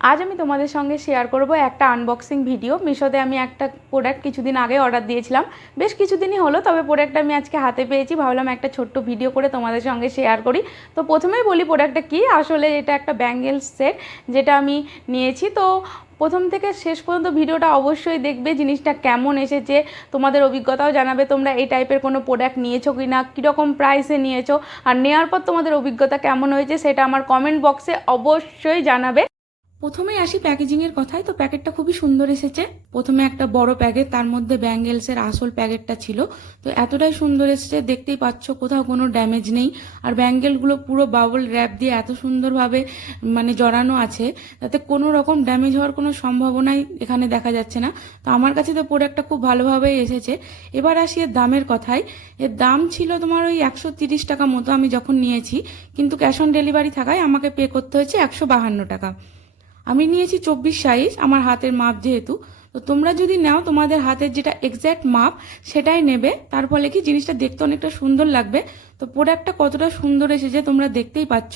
আজ আমি তোমাদের সঙ্গে শেয়ার করব একটা আনবক্সিং ভিডিও। মিশোতে আমি একটা প্রোডাক্ট কিছুদিন আগে অর্ডার দিয়েছিলাম, বেশ কিছুদিনই হলো, তবে প্রোডাক্টটা আমি আজকে হাতে পেয়েছি। ভাবলাম একটা ছোট্ট ভিডিও করে তোমাদের সঙ্গে শেয়ার করি। তো প্রথমেই বলি প্রোডাক্টটা কী। আসলে এটা একটা ব্যাঙ্গেলস সেট যেটা আমি নিয়েছি। তো প্রথম থেকে শেষ পর্যন্ত ভিডিওটা অবশ্যই দেখবে, জিনিসটা কেমন এসেছে তোমাদের অভিজ্ঞতাও জানাবে। তোমরা এই টাইপের কোনো প্রোডাক্ট নিয়েছো কি না, কীরকম প্রাইসে নিয়েছো, আর নেওয়ার পর তোমাদের অভিজ্ঞতা কেমন হয়েছে সেটা আমার কমেন্ট বক্সে অবশ্যই জানাবে। প্রথমেই আসি প্যাকেজিংয়ের কথায়। তো প্যাকেটটা খুবই সুন্দর এসেছে। প্রথমে একটা বড় প্যাকেট, তার মধ্যে ব্যাঙ্গেলসের আসল প্যাকেটটা ছিল। তো এতটাই সুন্দর এসেছে, দেখতেই পাচ্ছ কোথাও কোনো ড্যামেজ নেই। আর ব্যাঙ্গেলগুলো পুরো বাবল র্যাপ দিয়ে এত সুন্দরভাবে জড়ানো আছে, তাতে কোনো রকম ড্যামেজ হওয়ার কোনো সম্ভাবনাই এখানে দেখা যাচ্ছে না। তো আমার কাছে তো প্রোডাক্টটা খুব ভালোভাবেই এসেছে। এবার আসি এর দামের কথায়। এর দাম ছিল তোমার ওই 130 টাকা মতো আমি যখন নিয়েছি, কিন্তু ক্যাশ অন ডেলিভারি থাকায় আমাকে পে করতে হয়েছে 152 টাকা। আমি নিয়েছি 24 সাইজ, আমার হাতের মাপ যেহেতু। তো তোমরা যদি নাও তোমাদের হাতের যেটা এক্স্যাক্ট মাপ সেটাই নেবে, তার ফলে কি জিনিসটা দেখতে অনেকটা সুন্দর লাগবে। তো প্রোডাক্টটা কতটা সুন্দর এসেছে তোমরা দেখতেই পাচ্ছ।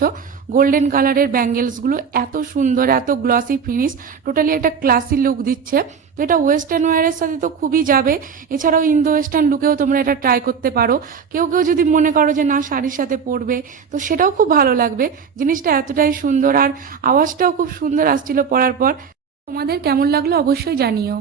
গোল্ডেন কালারের ব্যাঙ্গেলসগুলো এত সুন্দর, এত গ্লসি ফিনিশ, টোটালি একটা ক্লাসি লুক দিচ্ছে। তো এটা ওয়েস্টার্ন ওয়্যারের সাথে তো খুবই যাবে। এছাড়াও ইন্দো ওয়েস্টার্ন লুকেও তোমরা এটা ট্রাই করতে পারো। কেউ কেউ যদি মনে করো যে না শাড়ির সাথে পরবে, তো সেটাও খুব ভালো লাগবে। জিনিসটা এতটাই সুন্দর, আর আওয়াজটাও খুব সুন্দর আসছিল পরার পর। তোমাদের কেমন লাগলো অবশ্যই জানিও।